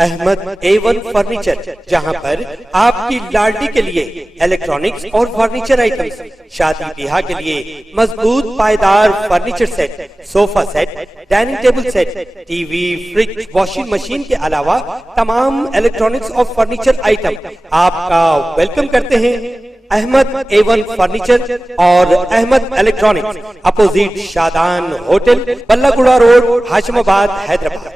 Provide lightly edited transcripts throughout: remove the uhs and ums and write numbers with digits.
Ahmad A1 furniture, जहां पर आपकी लाडली के लिए इलेक्ट्रॉनिक्स और फर्नीचर आइटम्स, शादी ब्याह के लिए मजबूत पायदार furniture set, sofa set, dining table set, TV, fridge, washing machine के अलावा तमाम इलेक्ट्रॉनिक्स और फर्नीचर आइटम आपका वेलकम करते हैं। अहमद A1 फर्नीचर और Ahmed electronics, opposite Shadan hotel, Ballaguda road, Hashimabad, Hyderabad.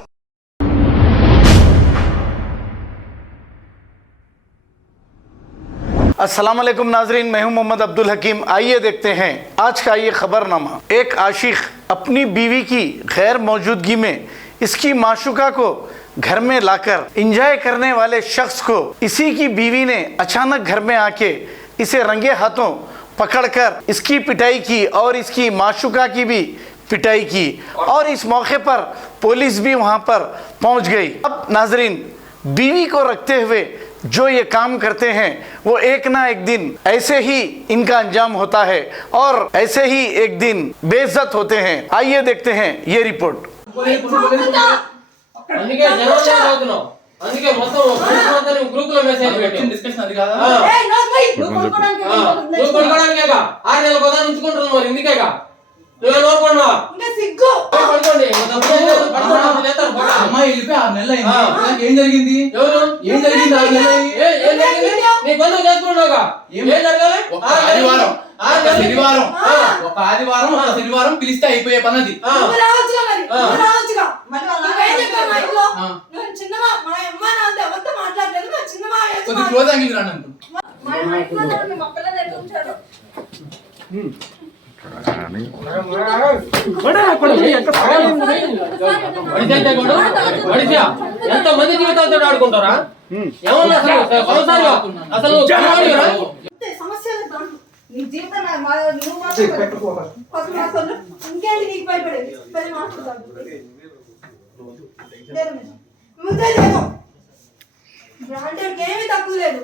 अस्सलाम वालेकुम नाजरीन, मैं हूं मोहम्मद अब्दुल हकीम। आइए देखते हैं आज का ये खबरनामा। एक आशिक अपनी बीवी की गैर मौजूदगी में इसकी माशूका को घर में लाकर इंजॉय करने वाले शख्स को इसी की बीवी ने अचानक घर में आके इसे रंगे हाथों पकड़कर इसकी पिटाई की और इसकी माशूका की भी पिटाई की और इस मौके पर पुलिस भी वहां पर पहुंच गई। अब नाजरीन, बीवी को रखते हुए जो ये काम करते हैं वो एक ना एक दिन ऐसे ही इनका अंजाम होता है और ऐसे ही एक दिन बेइज्जत होते हैं। आइए देखते हैं ये रिपोर्ट। అమ్మాయి వెళ్ళిపోయి 6 నెలలు అయింది. ఏం జరిగింది? ఏం జరిగింది? 6 నెలలు ఒక శనివారం పిలిస్తే అయిపోయే పన్నది. కొద్ది క్లోజ్ యాంగిల్ రండి అనుకుంటా. ఎంత మంది జీవితాలతో ఆడుకుంటారా? ఏమన్నా అసలు తక్కువ లేదు.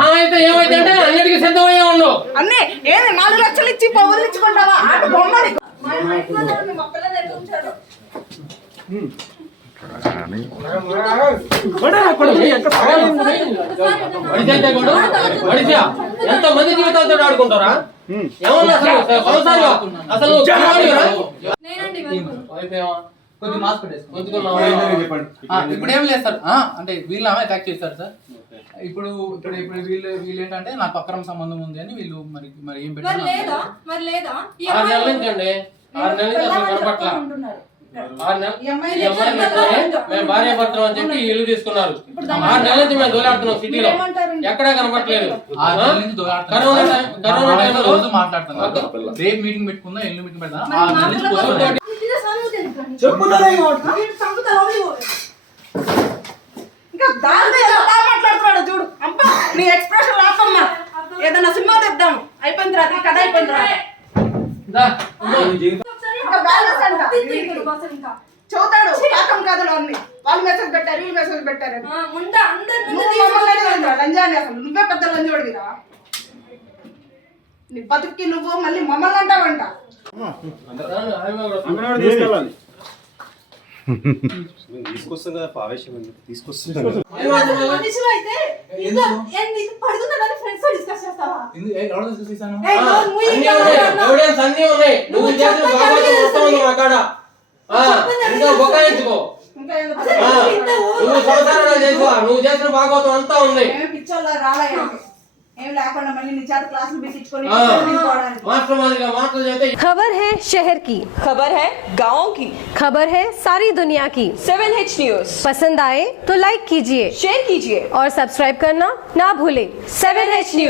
అయితే ఏమైతే అంటే అన్నిటికీ సిద్ధమయ్యే ఉండు. అన్నీ ఏంది 4 లక్షలు ఇచ్చి వదిలించుకుంటావా? ఆట బొమ్మని ఎంత మంది జీవితాలతో ఆడుకుంటారా? ఏమన్నా అసలు కొద్ది మాస్క్ ఇప్పుడు ఏం లేదు సార్. అంటే వీళ్ళు అటాక్ చేస్తారు సార్. ఇప్పుడు వీళ్ళు ఏంటంటే నాకు అక్రమ సంబంధం ఉంది అని వీళ్ళు మరి ఏం పెట్టారు? 6 నెలల నుంచి అండి, 6 నెలల నుంచి అసలు కనపట్ల. 6 నెలలు మేము భార్య భర్తలు అని చెప్పి ఇల్లు తీసుకున్నారు. 6 నెలల నుంచి మేము దోలాడుతున్నాం సిటీలో, ఎక్కడా కనపట్లేదు. కరోనా టైంలో రోజు మాట్లాడుతున్నాం. రేపు మీటింగ్ పెట్టుకుందాం, ఎల్లు మీటింగ్ పెడదాం. మాట్లాడుతున్నాడు చూడు. అబ్బా నీ ఎక్స్ప్రెషన్ రాకమ్మా. ఏదైనా సినిమా తెద్దాం. అయిపోయింది రా, కథ అయిపోయింది రా. చదువుతాడు పాకం కథలు అన్ని. వాళ్ళు మెసేజ్ పెట్టారు, వీళ్ళు మెసేజ్ పెట్టారు. లంజాని అసలు నువ్వే పెద్ద లంజోడివిరా. నీ బతుక్కి నువ్వు మళ్ళీ మమ్మల్ని అంటావంట. తీసుకొస్తాం కదా, ఆవేశం తీసుకొస్తాం. నువ్వు చేసిన భాగవతం అంతా ఉంది. खबर है शहर की, खबर है गाँव की, खबर है सारी दुनिया की। 7H न्यूज पसंद आए तो लाइक कीजिए, शेयर कीजिए और सब्सक्राइब करना ना भूलें। 7H news.